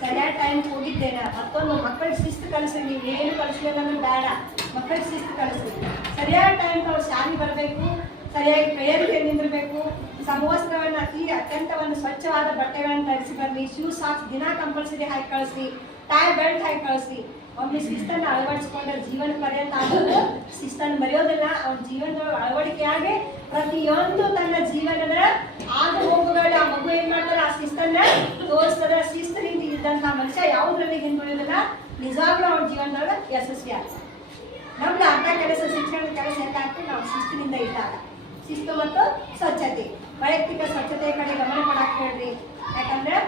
ಸರಿಯಾದ ಟೈಮ್ ಹೋಗಿದ್ದೇನೆ. ಮತ್ತೊಂದು ಮಕ್ಕಳ ಶಿಸ್ತು ಕಳಿಸಿ ನೀವು ಏನು ಕಲಿಸ್ಲಿಲ್ಲ ಅಂದ್ರೆ ಬೇಡ. ಮಕ್ಕಳ ಶಿಸ್ತು ಕಳಿಸಿ ಸರಿಯಾದ ಟೈಮ್ ಅವ್ರು ಶಾಲೆಗೆ ಬರಬೇಕು. ಸರಿಯಾಗಿ ಪ್ರೇಯರ್ಗೆ ನಿಂದಿರಬೇಕು. ಸಮವಸ್ತ್ರವನ್ನು ಅತಿ ಅತ್ಯಂತ ಸ್ವಚ್ಛವಾದ ಬಟ್ಟೆಗಳನ್ನು ಧರಿಸಿ ಬರಲಿ ಶೂ ಸಾಕ್ಸ್ ದಿನ ಕಂಪಲ್ಸರಿ ಹಾಕಿ ಕಳಿಸಿ ಟೈ ಬೆಲ್ಟ್ ಹಾಕಿ ಕಳಿಸಿ ಒಮ್ಮೆ ಶಿಸ್ತನ್ನು ಅಳವಡಿಸ್ಕೊಂಡ್ರೆ ಜೀವನ ಪರ್ಯಂತ ಆಗೋದು. ಶಿಸ್ತನ್ನು ಮರೆಯೋದಿಲ್ಲ. ಅವ್ರ ಜೀವನದ ಅಳವಡಿಕೆಯಾಗಿ ಪ್ರತಿಯೊಂದು ತನ್ನ ಜೀವನದ ಆಗ ಹೋಗುಗಳು ಆ ಮಗು ಏನ್ ಮಾಡ್ತಾರೆ ಆ ಶಿಸ್ತನ್ನ ತೋರಿಸ್ತದ ಶಿಸ್ತಿನಿಂದ ಇದ್ದಂತ ಮನುಷ್ಯ ಯಾವುದ್ರಲ್ಲಿ ಹಿಂದುಳಿಯೋದಿಲ್ಲ ನಿಜವಾಗ್ಲೂ ಅವನ ಜೀವನದೊಳಗೆ ಯಶಸ್ವಿ ಆಗ್ತದೆ ನಮ್ದು ಅರ್ಧ ಕೆಲಸ ಶಿಕ್ಷಣದ ಕೆಲಸ ಯಾಕಾಗ್ತದೆ ನಾವು ಶಿಸ್ತಿನಿಂದ ಇದ್ದಾಗ. ಶಿಸ್ತು ಮತ್ತು ಸ್ವಚ್ಛತೆ. ವೈಯಕ್ತಿಕ ಸ್ವಚ್ಛತೆ ಕಡೆ ಗಮನ ಕೊಡಕ್ಕೆ ಹೇಳ್ರಿ. ಯಾಕಂದ್ರೆ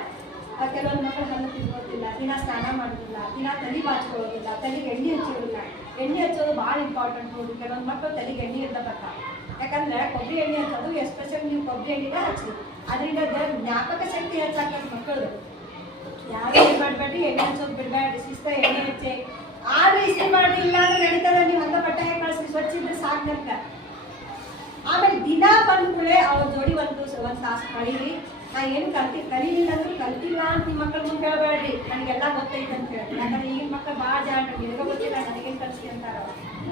ಕೆಲವೊಂದು ಮಕ್ಕಳು ಹಣ್ಣು ತಿನ್ಕೋತಿಲ್ಲ, ದಿನ ಸ್ನಾನ ಮಾಡೋದಿಲ್ಲ, ದಿನ ತಲೆ ಬಾಚ್ಕೊಳ್ಳೋದಿಲ್ಲ, ತಲೆಗೆ ಎಣ್ಣೆ ಹಚ್ಚೋದಿಲ್ಲ. ಎಣ್ಣೆ ಹಚ್ಚೋದು ಭಾಳ ಇಂಪಾರ್ಟೆಂಟ್ ನೋಡಿ. ಕೆಲವೊಂದು ಮಕ್ಕಳು ತಲೆಗೆ ಎಣ್ಣೆ ಇರ್ದ ಬರ್ತಾರೆ ಯಾಕಂದ್ರೆ, ಕೊಬ್ಬರಿ ಎಣ್ಣೆ ಹಚ್ಚೋದು ಎಸ್ಪೆಷಲ್ ನೀವು ಕೊಬ್ಬರಿ ಎಣ್ಣೆನ ಹಚ್ಚಿ. ಅದರಿಂದ ಜ್ಞಾಪಕ ಶಕ್ತಿ ಹೆಚ್ಚಾಗ್ತದೆ ಮಕ್ಕಳದು. ಯಾರು ಏನ್ ಮಾಡ್ಬೇಡಿ ಎಣ್ಣೆ ಹಚ್ಚೋದು ಬಿಡಬೇಡ್ರಿ ಶಿಸ್ತ ಎಣ್ಣೆ ಹಚ್ಚಿ. ಆದ್ರೆ ಇಷ್ಟ ಮಾಡಿಲ್ಲ ಅಂದ್ರೆ ನಡೀತದ? ನೀವು ಹಂಗ ಬಟ್ಟೆ ಕಳಿಸ್ರಿ, ಸ್ವಚ್ಛ ಇದ್ರೆ ಸಾಕು ನಮ್ಗೆ. ಆಮೇಲೆ ದಿನ ಬಂದ ಕೂಡಲೇ ಅವ್ರ ಜೋಡಿ ಒಂದು ಒಂದು ತಾಸು ನಾ ಏನು ಕಲ್ತಿ ಕಲೀಲಿಲ್ಲ ಅಂದ್ರೆ ಕಲ್ತಿಲ್ಲ ಅಂತ ನಿಮ್ಮ ಮಕ್ಕಳು ಮುಂದೆ ಕೇಳಬೇಡ್ರಿ ಗೊತ್ತೈತೆ ಅಂತ ಹೇಳಿ ಯಾಕಂದ್ರೆ ಈಗಿನ ಮಕ್ಕಳು ಭಾಳ ಜಾಣ. ನಿನಗೆ ಗೊತ್ತಿಲ್ಲ, ನನಗೇನು ಕಲಿಸಿ ಅಂತಾರ.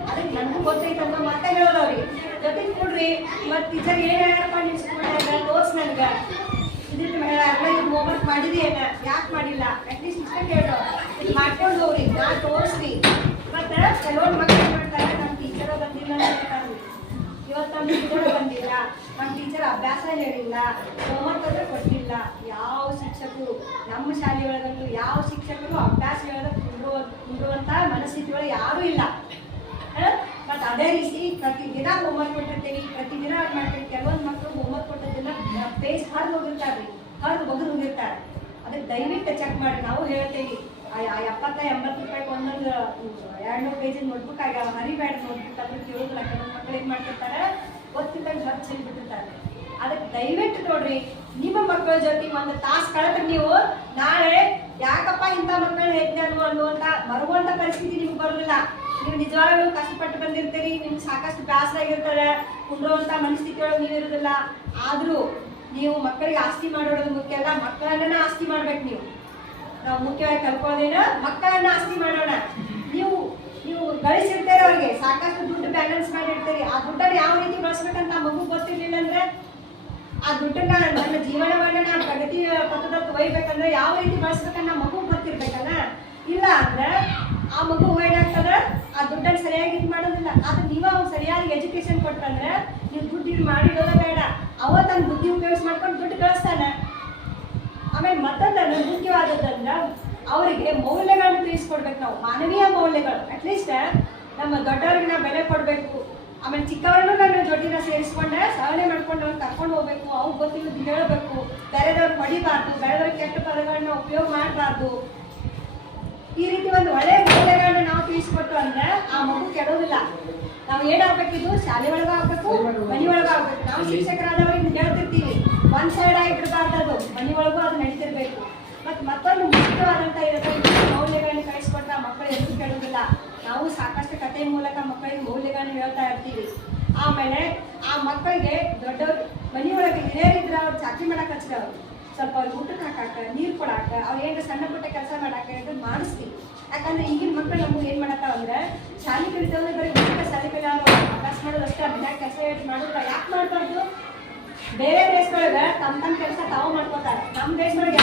ಅದಕ್ಕೆ ನನಗೂ ಗೊತ್ತೈತೆ ಅಂತ ಮತ್ತೆ ಹೇಳೋದವ್ರಿ ಜೊತೆ ಕೊಡ್ರಿ. ಇವತ್ತು ಟೀಚರ್ ಏನು ಹೇಳ್ಯಾರಪ್ಪ ನಿಮ್ಮ ಸ್ಕೂಲ್ನಾಗ ತೋರ್ಸ್ ನನಗೆ. ಇದಿಟ್ಟು ಹೇಳ ಎಲ್ಲ ಇದು ಹೋಮ್ವರ್ಕ್ ಮಾಡಿದಿ ಏನ? ಯಾಕೆ ಮಾಡಿಲ್ಲ? ಅಟ್ಲೀಸ್ಟ್ ಇಷ್ಟ ಕೇಳೋ ಮಾಡ್ಕೊಂಡು ಹೋಗ್ರಿ, ನಾ ತೋರಿಸ್ರಿ ಮತ್ತೆ ಕೆಲವೊಂದು ಮಕ್ಕಳು ಮಾಡ್ತಾರೆ? ನಮ್ಮ ಟೀಚರ್ ಬಂದಿಲ್ಲ ಅಂತ ಹೇಳ್ತಾರೆ ಇವತ್ತು ನಮ್ಮ ಟೀಚರ್ ಬಂದಿಲ್ಲ. ನಮ್ಮ ಟೀಚರ್ ಅಭ್ಯಾಸ ಹೇಳಿಲ್ಲ. ಹೋಮ್ವರ್ಕ್ ಅಂದ್ರೆ ಕೊಟ್ಟಿಲ್ಲ. ಯಾವ ಶಿಕ್ಷಕರು, ನಮ್ಮ ಶಾಲೆ ಶಾಲೆಯೊಳಗಂತೂ ಯಾವ ಶಿಕ್ಷಕರು ಅಭ್ಯಾಸ ಹೇಳೋದಕ್ಕೆ ಕುಂಡುವ ಕುಂಡುವಂತ ಮನಸ್ಥಿತಿ ಒಳಗೆ ಯಾರೂ ಇಲ್ಲ. ಮತ್ತು ಅದೇ ರೀತಿ ಪ್ರತಿದಿನ ಹೋಮ್ವರ್ಕ್ ಕೊಟ್ಟಿರ್ತೀವಿ ಪ್ರತಿದಿನ ಅದು ಮಾಡ್ತೀವಿ ಕೆಲವೊಂದು ಮಕ್ಕಳು ಹೋಮ್ವರ್ಕ್ ಕೊಟ್ಟದನ್ನ ಪೇಜ್ ಹರಿದು ಹೋಗಿರ್ತಾರೆ, ಹರಿದು ಬಗ್ಗೆ ಹೋಗಿರ್ತಾರೆ. ಅದಕ್ಕೆ ದಯವಿಟ್ಟು ಚೆಕ್ ಮಾಡಿ, ನಾವು ಹೇಳ್ತೀವಿ ಎಪ್ಪತ್ತ ಎಂಬತ್ತು ರೂಪಾಯಿಗೆ ಒಂದೊಂದು ಎರಡ್ನೂರು ಪೇಜಿನ ನೋಟ್ಬುಕ್ ಆಗ್ಯಾವ, ಹರಿಬೇಡ ನೋಟ್ಬುಕ್ ಅದ್ರ ಕೇಳೋದಿಲ್ಲ, ಕೆಲವೊಂದು ಮಕ್ಕಳು ಏನು ಮಾಡ್ತಿರ್ತಾರೆ ಗೊತ್ತಿದ್ದಂಗೆ ಹರಿದು ಚೆಲ್ಬಿಟ್ಟಿರ್ತಾರೆ ಅದಕ್ಕೆ ದಯವಿಟ್ಟು ನೋಡ್ರಿ, ನಿಮ್ಮ ಮಕ್ಕಳ ಜೊತೆ ಒಂದು ತಾಸು ಕಳೆದ್ರೆ ನೀವು ನಾಳೆ ಯಾಕಪ್ಪ ಇಂಥ ಮಕ್ಕಳು ಹೆಚ್ಚು ಅನ್ನುವ ಅನ್ನುವಂಥ ಬರುವಂಥ ಪರಿಸ್ಥಿತಿ ನಿಮ್ಗೆ ಬರೋದಿಲ್ಲ. ನೀವು ನಿಜವಾಗ್ಲೂ ಕಷ್ಟಪಟ್ಟು ಬಂದಿರ್ತೀರಿ, ನಿಮ್ಗೆ ಸಾಕಷ್ಟು ಬೇಸರ ಆಗಿರ್ತಾರೆ ಮನಸ್ಥಿತಿ ಒಳಗೆ ನೀವು ಇರೋದಿಲ್ಲ. ಆದರೂ ನೀವು ಮಕ್ಕಳಿಗೆ ಆಸ್ತಿ ಮಾಡೋದು ಮುಖ್ಯ ಅಲ್ಲ, ಮಕ್ಕಳನ್ನ ಆಸ್ತಿ ಮಾಡ್ಬೇಕು ನೀವು. ನಾವು ಮುಖ್ಯವಾಗಿ ಕಲ್ಕೊಳ್ಳೋದೇನು ಮಕ್ಕಳನ್ನ ಆಸ್ತಿ ಮಾಡೋಣ. ನೀವು ನೀವು ಗಳಿಸಿರ್ತೀರ ಅವ್ರಿಗೆ, ಸಾಕಷ್ಟು ದುಡ್ಡು ಬ್ಯಾಲೆನ್ಸ್ ಮಾಡಿರ್ತೀರಿ. ಆ ದುಡ್ಡನ್ನ ಯಾವ ರೀತಿ ಬಳಸ್ಬೇಕಂತ ಮಗು ಗೊತ್ತಿರ್ಲಿಲ್ಲ ಅಂದ್ರೆ, ಆ ದುಡ್ಡನ್ನ ನನ್ನ ಜೀವನವನ್ನ ನಾನು ಪ್ರಗತಿ ಪಥದತ್ತ ಒಯ್ಬೇಕಂದ್ರೆ ಯಾವ ರೀತಿ ಬಳಸ್ಬೇಕನ್ನ ಮಗು ಗೊತ್ತಿರ್ಬೇಕಲ್ಲ? ಇಲ್ಲ ಅಂದ್ರೆ ಆ ಮಗು ಏನಾಗ್ತದ ಆ ದುಡ್ಡನ್ನು ಸರಿಯಾಗಿ ಇದು ಮಾಡೋದಿಲ್ಲ. ಆದ್ರೆ ನೀವು ಅವ್ನು ಸರಿಯಾಗಿ ಎಜುಕೇಶನ್ ಕೊಟ್ರಂದ್ರೆ ನೀವು ದುಡ್ಡು ಇದು ಮಾಡಿಡೋದ ಬೇಡ. ಅವ ತನ್ನ ಬುದ್ಧಿ ಉಪಯೋಗಿಸಿ ಮಾಡ್ಕೊಂಡು ದುಡ್ಡು ಕಳಿಸ್ತಾನೆ. ಆಮೇಲೆ ಮತ್ತೊಂದು ಮುಖ್ಯವಾದದ್ದಂದ್ರೆ ಅವರಿಗೆ ಮೌಲ್ಯಗಳನ್ನು ತಿಳಿಸ್ಕೊಡ್ಬೇಕು ನಾವು. ಮಾನವೀಯ ಮೌಲ್ಯಗಳು. ಅಟ್ಲೀಸ್ಟ್ ನಮ್ಮ ದೊಡ್ಡವ್ರಿಗೆ ನಾವು ಬೆಲೆ ಕೊಡಬೇಕು. ಆಮೇಲೆ ಚಿಕ್ಕವರನ್ನು ನಾನು ಜೊತೆನ ಸೇರಿಸ್ಕೊಂಡೆ ಸಹನೆ ಮಾಡ್ಕೊಂಡು ಅವ್ರು ಕರ್ಕೊಂಡು ಹೋಗ್ಬೇಕು. ಅವ್ರು ಗೊತ್ತಿರೋದು ಹೇಳಬೇಕು. ಬೇರೆದವ್ರು ಪಡಿಬಾರ್ದು ಬೇರೆದವ್ರಿಗೆ ಕೆಟ್ಟ ಪದಗಳನ್ನ ಉಪಯೋಗ ಮಾಡಬಾರ್ದು. ಈ ರೀತಿ ಒಂದು ಒಳ್ಳೆಯ ಮೌಲ್ಯಗಳನ್ನ ಕೊಟ್ಟು ಅಂದ್ರೆ ಆ ಮಗು ಕೆಡೋದಿಲ್ಲ. ನಾವು ಏನಾಗ್ಬೇಕಿದು? ಶಾಲೆ ಒಳಗ ಆಗ್ಬೇಕು ಮನೆ ಒಳಗ ಆಗ್ಬೇಕು ನಾವು ಶಿಕ್ಷಕರಾದವ್ರಿಗೆ ಹೇಳ್ತಿರ್ತೀವಿ. ಒಂದ್ ಸೈಡ್ ಆಗಿರ್ಬಾರ್ದು ಮನೆ ಒಳಗೂ ಅದು ನಡೀತಿರ್ಬೇಕು. ಮತ್ತೆ ಮತ್ತೊಂದು ಮುಖ್ಯವಾದಂತ ಈ ಮೌಲ್ಯಗಳನ್ನ ಕಳಿಸ್ಕೊಟ್ರೆ ಆ ಮಕ್ಕಳು ಎಲ್ಲೂ ಕೆಡೋದಿಲ್ಲ. ನಾವು ಸಾಕಷ್ಟು ಕಥೆ ಮೂಲಕ ಮಕ್ಕಳಿಗೆ ಮೌಲ್ಯಗಳನ್ನ ಹೇಳ್ತಾ ಇರ್ತೀವಿ. ಆಮೇಲೆ ಆ ಮಕ್ಕಳಿಗೆ ದೊಡ್ಡವ್ರು ಮನೆಯೊಳಗೆ ಹಿರಿಯರಿದ್ರೆ ಅವ್ರು ಚಾಕಿ ಮಾಡಕ್ ಹಚ್ಚಿದವ್ರು. ಸ್ವಲ್ಪ ಅವ್ರಿಗೆ ಊಟಕ್ಕೆ ಹಾಕಾಕ ನೀರು ಕೊಡಾಕ ಅವ್ರು ಏನು ಸಣ್ಣ ಪುಟ್ಟ ಕೆಲಸ ಮಾಡಾಕ ಮಾಡಿಸ್ತೀವಿ. ಯಾಕಂದ್ರೆ ಈಗಿನ ಮಕ್ಕಳು ನಮ್ಗೆ ಏನು ಮಾಡತ್ತಾವ ಅಂದ್ರೆ ಶಾಲೆ ಕಲಿತವ್ರೆ ಬರೀ ಮಕ್ಕಳ ಶಾಲೆ ಕಲಿ ಅಭ್ಯಾಸ ಮಾಡೋದು ಅಷ್ಟೇ ಅಭ್ಯಾಸ ಕೆಲಸ ಮಾಡೋದಿಲ್ಲ ಯಾಕೆ ಮಾಡ್ಬಾರ್ದು? ಬೇರೆ ದೇಶದೊಳಗೆ ತಮ್ಮ ತಮ್ಮ ಕೆಲಸ ತಾವು ಮಾಡ್ಕೋತಾರೆ. ನಮ್ಮ ದೇಶದೊಳಗೆ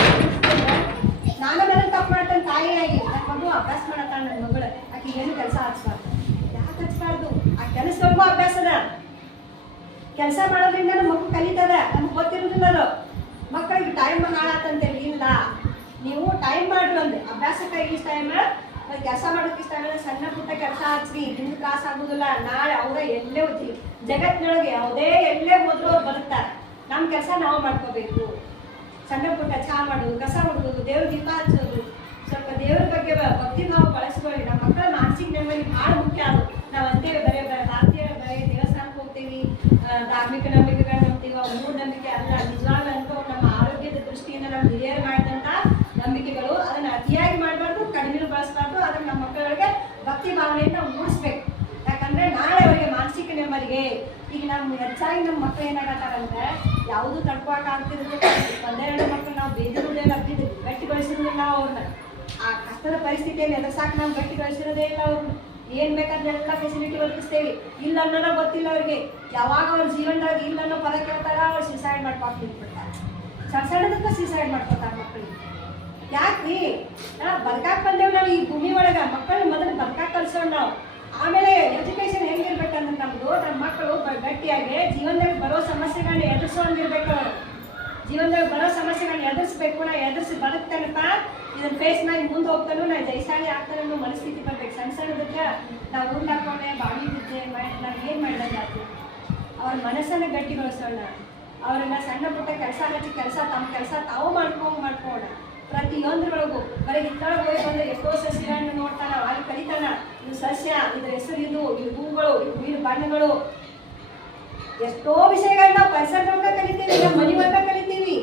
ನಾನು ಮೇಲೆ ತಪ್ಪು ಮಾಡ್ತಾನೆ ತಾಯಿಯಾಗಿ ನನ್ನ ಮಗು ಅಭ್ಯಾಸ ಮಾಡತ್ತಾಳ ನನ್ನ ಮಗಳು. ಆಕೆ ಏನು ಕೆಲಸ ಹಚ್ಬಾರ್ದು ಯಾಕೆ ಹಚ್ಬಾರ್ದು ಆ ಕೆಲಸದೊಳಗೂ ಅಭ್ಯಾಸದ ಕೆಲಸ ಮಾಡೋದ್ರಿಂದ ನಮ್ಮ ಮಗು ಕಲಿತದ. ನಮ್ಗೆ ಗೊತ್ತಿರೋದಿಲ್ಲ ಅದು ಮಕ್ಕಳಿಗೆ ಟೈಮ್ ಹಾಳಾತಂತೇಳಿ ಇಲ್ಲ. ನೀವು ಟೈಮ್ ಮಾಡ್ರಿ ಒಂದು. ಅಭ್ಯಾಸಕ್ಕಾಗಿ ಇಷ್ಟ ಟೈಮ್ ಕೆಲಸ ಮಾಡೋಕೆ ಇಷ್ಟ ಆಗಲ್ಲ, ಸಣ್ಣ ಪುಟ್ಟ ಕೆಲಸ ಹಚ್ರಿ. ನಿಮ್ಗೆ ತ್ರಾಸ ಆಗುದಿಲ್ಲ. ನಾಳೆ ಅವರ ಎಲ್ಲೇ ಹೋಗಿ ಜಗತ್ತಿನೊಳಗೆ ಯಾವುದೇ ಎಲ್ಲೇ ಹೋದ್ರು ಅವ್ರು ಬರುತ್ತಾರೆ. ನಮ್ಮ ಕೆಲಸ ನಾವು ಮಾಡ್ಕೋಬೇಕು. ಸಣ್ಣ ಪುಟ್ಟ ಚಹಾ ಮಾಡೋದು, ಕಸ ಹೊಡೋದು ದೇವ್ರ ದೀಪ ಹಚ್ಚೋದು. ಸ್ವಲ್ಪ ದೇವ್ರ ಬಗ್ಗೆ ಭಕ್ತಿ ನಾವು ಬಳಸ್ಕೊಳ್ಳಿ. ನಮ್ಮ ಮಕ್ಕಳ ಮಾನಸಿಕ ನೆಮ್ಮದಿ ಭಾಳ ಮುಖ್ಯ ಅದು. ನಾವು ಅಂತೇವೆ ಬರೀ ಬರೀ ಭಾರತೀಯ ಬರೀ ದೇವಸ್ಥಾನಕ್ಕೆ ಹೋಗ್ತೀವಿ. ಧಾರ್ಮಿಕ ನಂಬಿಕೆಗಳನ್ನ ನಂಬ್ತೀವಿ ಮೂಢ ನಂಬಿಕೆ ಅಲ್ಲ. ನಿಜವಾಗ್ಲೂ ಅಂತೂ ನಮ್ಮ ಆರೋಗ್ಯದ ದೃಷ್ಟಿಯಿಂದ ನಮ್ಮ ಹಿರಿಯರು ಮಾಡಿದಂಥ ನಂಬಿಕೆಗಳು ಅದನ್ನ ಅತಿಯಾಗಿ ಮಾಡಬಾರ್ದು ಕಡಿಮೆ ಬಳಸಬಾರ್ದು ಅದನ್ನ ನಮ್ಮ ಮಕ್ಕಳಿಗೆ ಭಕ್ತಿ ಭಾವನೆಯನ್ನು ನಾವು ಮೂಡಿಸ್ಬೇಕು ನೆಮ್ಮದಿಗೆ ಈಗ ನಮ್ಮ ಹೆಚ್ಚಾಗಿ ನಮ್ಮ ಮಕ್ಕಳು ಏನಾಗತ್ತಾರಂದ್ರೆ, ಯಾವುದು ತಡ್ಕೊಳಕ್ ಆಗ್ತಿರೋದು ಒಂದೆರಡು ಮಕ್ಕಳು ನಾವು ಬೇದಿರುವುದಿಲ್ಲ ಬಿದ್ದು ಗಟ್ಟಿ ಕಳಿಸಿರೋದಿಲ್ಲ ಅವ್ರನ್ನ. ಆ ಕಷ್ಟದ ಪರಿಸ್ಥಿತಿಯಲ್ಲಿ ಎದುರ್ಸಾಕ್ ನಾವು ಗಟ್ಟಿಗೊಳಿಸಿರೋದೇ ಇಲ್ಲ ಅವ್ರನ್ನ. ಏನ್ ಬೇಕಾದ್ರೆಲ್ಲ ಫೆಸಿಲಿಟಿ ಒದಗಿಸ್ತೇವೆ. ಇಲ್ಲ ಅನ್ನೋದ ಗೊತ್ತಿಲ್ಲ ಅವ್ರಿಗೆ. ಯಾವಾಗ ಅವ್ರ ಜೀವನದಾಗ ಇಲ್ಲ ಅನ್ನೋ ಪದ ಕೇಳ್ತಾರ ಅವ್ರು ಸಿಸೈಡ್ ಮಾಡ್ಕೊಂಡು ಬಿಟ್ಬಿಡ್ತಾರೆ ಸಣ್ಣ ಸಣ್ಣದಕ್ಕ ಸಿಸೈಡ್ ಮಾಡ್ಕೊತಾರೆ ಮಕ್ಕಳಿಗೆ ಯಾಕ್ರಿ ಬದುಕಾಕ್ ಬಂದೇವ್ ನಾವು ಈ ಭೂಮಿ ಒಳಗ. ಮಕ್ಕಳು ಮೊದಲು ಬದುಕಾಕ್ ಕಲ್ಸೋಣ ನಾವು. ಆಮೇಲೆ ಎಜುಕೇಶನ್ ಹೆಂಗಿರ್ಬೇಕಂದ್ರೆ ನಮ್ದು. ನಮ್ಮ ಮಕ್ಕಳು ಗಟ್ಟಿಯಾಗಿ ಜೀವನದಲ್ಲಿ ಬರೋ ಸಮಸ್ಯೆಗಳನ್ನ ಅವರು ಜೀವನದಲ್ಲಿ ಬರೋ ಸಮಸ್ಯೆಗಳನ್ನ ಎದುರಿಸ್ಬೇಕು. ನಾ ಎದುರಿಸಿ ಬದುಕ್ತಾನಪ್ಪ? ಇದನ್ನ ಫೇಸ್ ಮಾಡಿ ಮುಂದೆ ಹೋಗ್ತಾನು ನಾ ಜೈಸಾಲಿ ಆಗ್ತಾನೆ ಮನಸ್ಥಿತಿ ಬರ್ಬೇಕು. ಸಣ್ಣ ಸಣ್ಣದಕ್ಕೆ ನಾವು ಊಟ ಹಾಕೊಂಡೆ ಬಾವಿ ಬಿದ್ದೆ ನಾನು ಏನು ಮಾಡಿದಾಗ್ತು ಅವ್ರ ಮನಸ್ಸನ್ನ ಗಟ್ಟಿಗೊಳಿಸೋಣ. ಅವರನ್ನ ಸಣ್ಣ ಪುಟ್ಟ ಕೆಲಸ ಹಚ್ಚಿ ಕೆಲಸ ತಮ್ಮ ಕೆಲಸ ತಾವು ಮಾಡ್ಕೊಂಡು ಮಾಡ್ಕೋಣ ಪ್ರತಿಯೊಂದ್ರೊಳಗು. ಬರೀ ಹಿತ್ತೊಳಗೆ ಹೋಗಿ ಬಂದ್ರೆ ಎಷ್ಟೋ ಸಸಿಗಳನ್ನ ನೋಡ್ತಾನ ಅಲ್ಲಿ ಕಲಿತಾನ. ಇದು ಸಸ್ಯ, ಇದ್ರ ಹೆಸರು ಇದು ಇವು ಹೂಗಳು ಇವು ಹೂವಿನ ಬಣ್ಣಗಳು ಎಷ್ಟೋ ವಿಷಯಗಳನ್ನ ಪರಿಸರದೊಳಗ ಕಲಿತೀವಿ, ನಮ್ಮ ಮನೆ ಒಳಗ ಕಲಿತೀವಿ.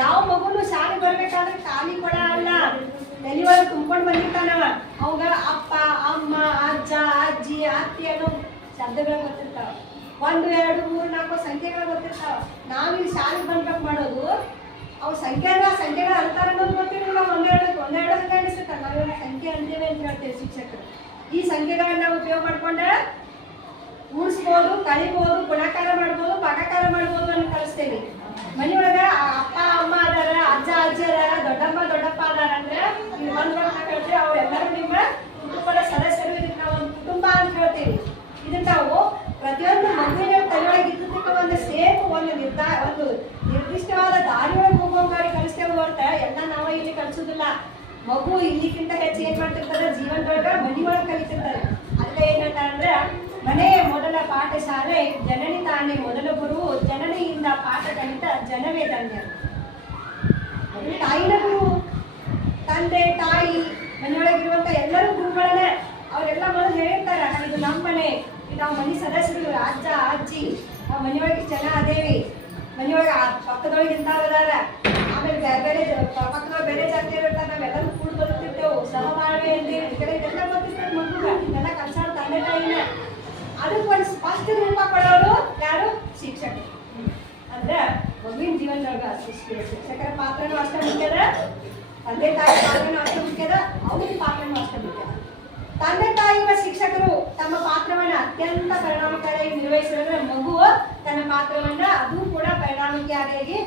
ಯಾವ ಮಗುನು ಶಾಲೆ ಬರ್ಬೇಕಾದ್ರೆ ಖಾಲಿ ಕೊಡ ಅಲ್ಲ. ತಲೆ ಒಳಗೆ ತುಂಬ್ಕೊಂಡು ಬಂದಿರ್ತಾನವ ಅವಾಗ ಅಪ್ಪ, ಅಮ್ಮ, ಅಜ್ಜ, ಅಜ್ಜಿ, ಅತ್ತಿ ಅನ್ನೋ ಶಬ್ದಗಳು ಗೊತ್ತಿರ್ತಾವ. ಒಂದು, ಎರಡು, ಮೂರು, ನಾಲ್ಕು ಸಂಖ್ಯೆಗಳು ಗೊತ್ತಿರ್ತಾವ. ಈ ಶಾಲೆಗೆ ಬಂದ್ಬೇಕು ಮಾಡೋದು, ಅವು ಸಂಖ್ಯೆಗಳ ಸಂಖ್ಯೆಗಳು ಅರ್ಥ ಅನ್ನೋದು ಗೊತ್ತಿರಲಿಲ್ಲ ಒಂದೆರಡು ಒಂದೆರಡು ಸಂಖ್ಯೆ ಅನಿಸುತ್ತೆ. ನಾವೆಲ್ಲ ಸಂಖ್ಯೆ ಅಂತೀವಿ ಅಂತ ಹೇಳ್ತೇವೆ ಶಿಕ್ಷಕರು. ಈ ಸಂಖ್ಯೆಗಳನ್ನ ಉಪಯೋಗ ಮಾಡ್ಕೊಂಡ ಕೂಡಿಸ್ಬೋದು ಕಲಿಬೋದು, ಗುಣಾಕಾರ ಮಾಡ್ಬೋದು ಭಾಗಾಕಾರ ಮಾಡ್ಬೋದು ಅಂತ ಕಲಿಸ್ತೇವೆ. ಮನೆಯೊಳಗ ಅಪ್ಪ, ಅಮ್ಮ ಅದಾರ, ಅಜ್ಜ, ಅಜ್ಜಿ ಅದಾರ, ದೊಡ್ಡಮ್ಮ, ದೊಡ್ಡಪ್ಪ ಅದಾರ ಅಂದ್ರೆ ನೀವು ಬಂದ್ ಹೇಳ್ತೀವಿ ಅವರೆಲ್ಲರೂ ನಿಮ್ಮ ಕುಟುಂಬದ ಸದಸ್ಯರು, ಇದಕ್ಕೆ ನಾವು ಒಂದು ಕುಟುಂಬ ಅಂತ ಹೇಳ್ತೀವಿ. ಇದನ್ನ ನಾವು ಪ್ರತಿಯೊಂದು ಮಗುವಿನ ತಲೆಯೊಳಗೆ ಇದ್ದಕ್ಕೆ ಒಂದು ಸೇಫ್ ಒಂದು ನಿರ್ಧಾರ, ಒಂದು ನಿರ್ದಿಷ್ಟವಾದ ದಾರಿಯೊಳಗೆ ಹೋಗುವಂಗಾಗಿ ಕಲಿಸ್ತೇವೆ ಹೊರತ ಎಲ್ಲ ನಾವ ಇಲ್ಲಿ ಕಲಿಸೋದಿಲ್ಲ ಮಗು ಇಲ್ಲಿಕ್ಕಿಂತ ಹೆಚ್ಚು ಏನ್ ಮಾಡ್ತಿರ್ತಾರೆ ಜೀವನದೊಳಗ ಒಳಗೆ ಕಲಿತಿರ್ತಾರೆ ಅದಕ್ಕೆ ಏನಂತ ಅಂದ್ರೆ ಮನೆಯ ಮೊದಲ ಪಾಠಶಾಲೆ ಜನನಿ ತಾನೇ ಮೊದಲ ಗುರು ಜನನಿಯಿಂದ ಪಾಠ ಕಲಿತ ಜನವೇ ಅದು ತಾಯಿನ ಗುರು, ತಂದೆ, ತಾಯಿ ಮನೆಯೊಳಗಿರುವಂತ ಎಲ್ಲರೂ ಗುರುಗಳನ್ನೇ ಅವರೆಲ್ಲ ಮೊದಲು ಹೇಳ್ತಾರೆ. ಇದು ನಮ್ಮ ಮನೆ. ಇದು ನಾವು ಮನೆ ಸದಸ್ಯರು, ಅಜ್ಜ, ಅಜ್ಜಿ. ನಾವು ಮನೆಯೊಳಗೆ ಜನ ಅದೇವಿ. ಮನೆಯೊಳಗೆ ಪಕ್ಕದೊಳಗೆ ಇಂಥವ್ರು ಆಮೇಲೆ ಬೇರೆ ಬೇರೆ ಪಕ್ಕದೊಳಗೆ ಬೇರೆ ಜಾತಿ ಇರ್ತಾರೆ. ನಾವೆಲ್ಲರೂ ಕೂಡಿ ಬದುಕ್ತಿರ್ತೇವೆ ಸಹಬಾಳ್ವೆ ಅಂತೇಳಿ ಈ ಕಡೆ ಇದೆಲ್ಲ ಗೊತ್ತಿರ್ತದೆ ಮಗುಗ ಇದೆಲ್ಲ ಕಲ್ಸಾರ ತಂದೆ ತಾಯಿನ ಅದಕ್ಕೆ ಸ್ಪಷ್ಟ ರೂಪ ಕೊಡೋರು ಯಾರು? ಶಿಕ್ಷಕರು. ಅಂದ್ರೆ ಮಗುವಿನ ಜೀವನದೊಳಗ ಶಿಕ್ಷ- ಶಿಕ್ಷಕರ ಪಾತ್ರನೂ ಅಷ್ಟೇ ಮುಖ್ಯದ, ತಂದೆ ತಾಯಿ ಪಾತ್ರನೂ ಅಷ್ಟೇ ಮುಖ್ಯದ, ಅವ್ರ ಪಾತ್ರನೂ ಅಷ್ಟೇ ಮುಖ್ಯದ ತಂದೆ ತಾಯಿ ಮತ್ತು ಶಿಕ್ಷಕರು ತಮ್ಮ ಪಾತ್ರವನ್ನ ಅತ್ಯಂತ ಪರಿಣಾಮಕಾರಿಯಾಗಿ ನಿರ್ವಹಿಸಿದ್ರೆ ಮಗು ತನ್ನ ಪಾತ್ರವನ್ನ ಅದು ಕೂಡ ಪರಿಣಾಮಕಾರಿಯಾಗಿ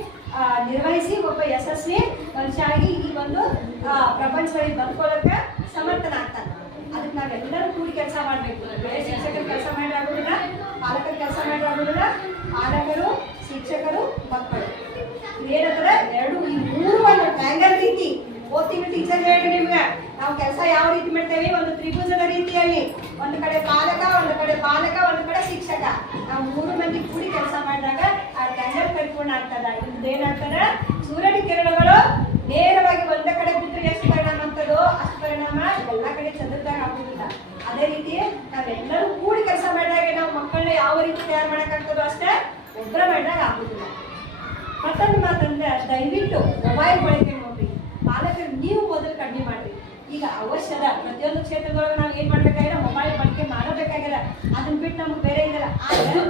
ನಿರ್ವಹಿಸಿ ಒಬ್ಬ ಯಶಸ್ವಿ ಮನುಷ್ಯನಾಗಿ ಈ ಒಂದು ಪ್ರಪಂಚದಲ್ಲಿ ಬದುಕೋದಕ್ಕೆ ಸಮರ್ಥನಾಗ್ತಾನೆ. ಅದಕ್ಕೆ ನಾವೆಲ್ಲರೂ ಕೂಡಿ ಕೆಲಸ ಮಾಡಬೇಕು. ಬೇರೆ ಶಿಕ್ಷಕರು ಕೆಲಸ ಮಾಡಿ ಆಗೋದಿಲ್ಲ, ಪಾಲಕರು ಕೆಲಸ ಮಾಡಿ ಆಗೋದಿಲ್ಲ, ಪಾಲಕರು, ಶಿಕ್ಷಕರು, ಮಕ್ಕಳು. ಏನಂದ್ರೆ ಎರಡು ಈ ಮೂರು ಒಂದು ಟ್ಯಾಂಗಲ್ ರೀತಿ ಓದ್ತೀವಿ ಟೀಚರ್ ಹೇಳಿ ನಿಮ್ಗೆ. ನಾವು ಕೆಲಸ ಯಾವ ರೀತಿ ಮಾಡ್ತೇವೆ? ಒಂದು ತ್ರಿಭುಜದ ರೀತಿಯಲ್ಲಿ. ಒಂದು ಕಡೆ ಪಾಲಕ, ಒಂದು ಕಡೆ ಪಾಲಕ, ಒಂದು ಕಡೆ ಶಿಕ್ಷಕ. ನಾವು ಮೂರು ಮಂದಿ ಕೂಡಿ ಕೆಲಸ ಮಾಡಿದಾಗ ಆ ಟ್ಯಾಂಗಲ್ ಪರಿಪೂರ್ಣ ಆಗ್ತದ. ಇದು ಏನಾಗ್ತದ ಸೂರ್ಯನ ಕಿರಣಗಳು ನೇರವಾಗಿ ಒಂದೇ ಕಡೆ ಬಿಟ್ಟರೆ ಎಷ್ಟು ಆಗ್ತದೋ ಅಷ್ಟು ಪರಿಣಾಮ ಎಲ್ಲ ಕಡೆ ಚಂದ್ರದಾಗ ಆಗುದಿಲ್ಲ. ಅದೇ ರೀತಿ ನಾವೆಲ್ಲರೂ ಕೂಡಿ ಕೆಲಸ ಮಾಡಿದಾಗ ನಾವು ಮಕ್ಕಳನ್ನ ಯಾವ ರೀತಿ ತಯಾರು ಮಾಡಕ್ಕಾಗ್ತದೋ ಅಷ್ಟೇ ಒಬ್ಬರ ಮಾಡಿದಾಗ ಆಗುದಿಲ್ಲ. ಮತ್ತೊಂದು ಮಾತಂದ್ರೆ ದಯವಿಟ್ಟು ಮೊಬೈಲ್ ಬಳಕೆ ನೋಡ್ರಿ ಪಾಲಕರು ನೀವು ಮೊದಲು ಕಡಿಮೆ ಮಾಡ್ರಿ. ಈಗ ಅವಶ್ಯದ ಪ್ರತಿಯೊಂದು ಕ್ಷೇತ್ರದೊಳಗೆ ನಾವು ಏನ್ ಮಾಡ್ಬೇಕಾಗಿಲ್ಲ ಮೊಬೈಲ್ ಬಳಕೆ ಮಾಡಬೇಕಾಗಿಲ್ಲ. ಅದನ್ನ ಬಿಟ್ಟು ನಮ್ಗೆ ಬೇರೆ ಇದಿಲ್ಲ ಆದ್ರೆ